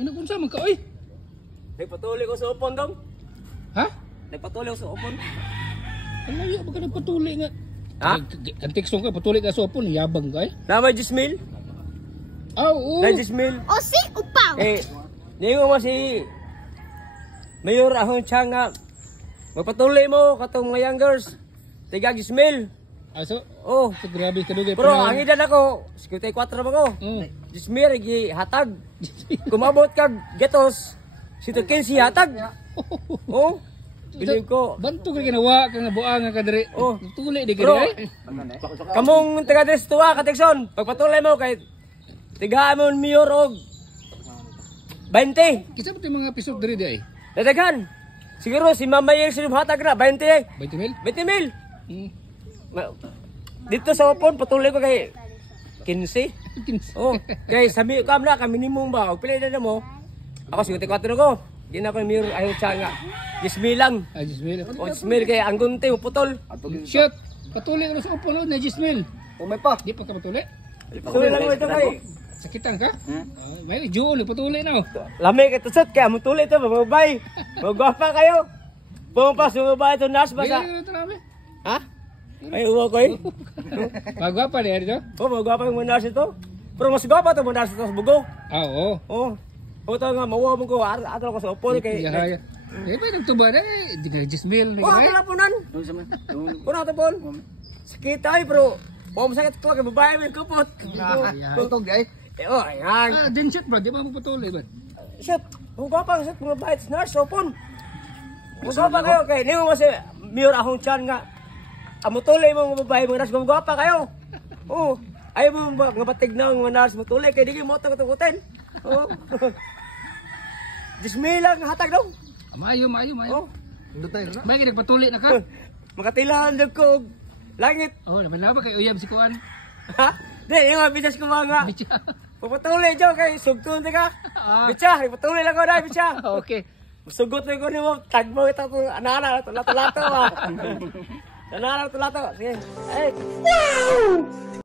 Inagunsa man ka oy. Nagpatuloy ko sa upon dong. Ha? Nagpatuloy ko sa upon. Alayo ba ka nagpatuli nga? Ha? Ang teksong ka patuli ka sa upon, yabang ka eh. Nama Jismil? Oo. Na Jismil? O si upaw. Ningo mo si Mayor ahong siyang nga magpatuloy mo katong mga youngers. Tiga Jismil. Aso, Oh. so grabe ka dugay. Pero ang edad ako, 54 ba ko? Jismil, hatag. Kumabot ka getos, si 15 hatag. Oh. Bilib ko. Banto ka ginawa ka nga buang nga kadiri. Oh. Tuli di ka Bro, diri. kamong taga Destuwa, Katekson, pagpatuloy mo kay tigaan mo mayor og 20. Kisa mo mga pisok diri di ay? Dadagan. Siguro si Mama Yel sinum hatag na 20. 20 mil? 20 mil. Hmm. Dito sa upon patuloy ko kay 15. 15. Oh, kay sabi ko na ka minimum ba og pila na mo. Ako 54 ko. Di na ko mayor ayo siya nga. 10 mil lang. Ay, 10 mil. O 10 mil kay ang gunti putol. Shit. Patuli ka na sa upon na 10 mil. Umay pa. Di pa ka patuli? Patuloy lang mo ito kay. Sakitan ka? May June, patuli na. Lami kay tusot kay mo tuloy to babay. Magwapa kayo. Pumpas mo ba ito nas ba sa? Ha? Ay uwa ko eh. Magwapa niya dito? Oh, magwapa yung nas ito. Pero mas gwapa to nas ito sa bugo. Ah, oo. Oh. O to nga mawa mo ko ato ko sa upon kay. Yahaya. Eh, ba nang tuba na eh. Di ka 10 mil. Oh, ato na punan. Punan to pon. Sakit ay bro. O masakit ko kay babae mo kupot. Ito, guys. Oh, ayan. Ah, din shit ba? Di ba mo patuli ba? Shit, magwapa sa mga bites na upon. Magwapa kayo kay ni mo si mayor ahong chan nga. Amo tuloy mo mga babae mo nas magwapa kayo. Oh, ay mo nga batig na mga nas mo tuloy kay di mo tagutugutin. Oh. Dismilang hatag daw. Mayo. Oh. May nagpatuli na ka? Makatilahan dag ko og langit. Oh, naman na ba kay uyab si Kuan? Ha? Di, yung mga bitas ko mga. Papatuloy dyan kay sugtun ka. Bitsa, ipatuloy lang ko na, bitsa. Okay. Sugot na ko ni mo, tag mo ito kung anana, lato-lato ah. Anana, lato-lato. Sige. Ay.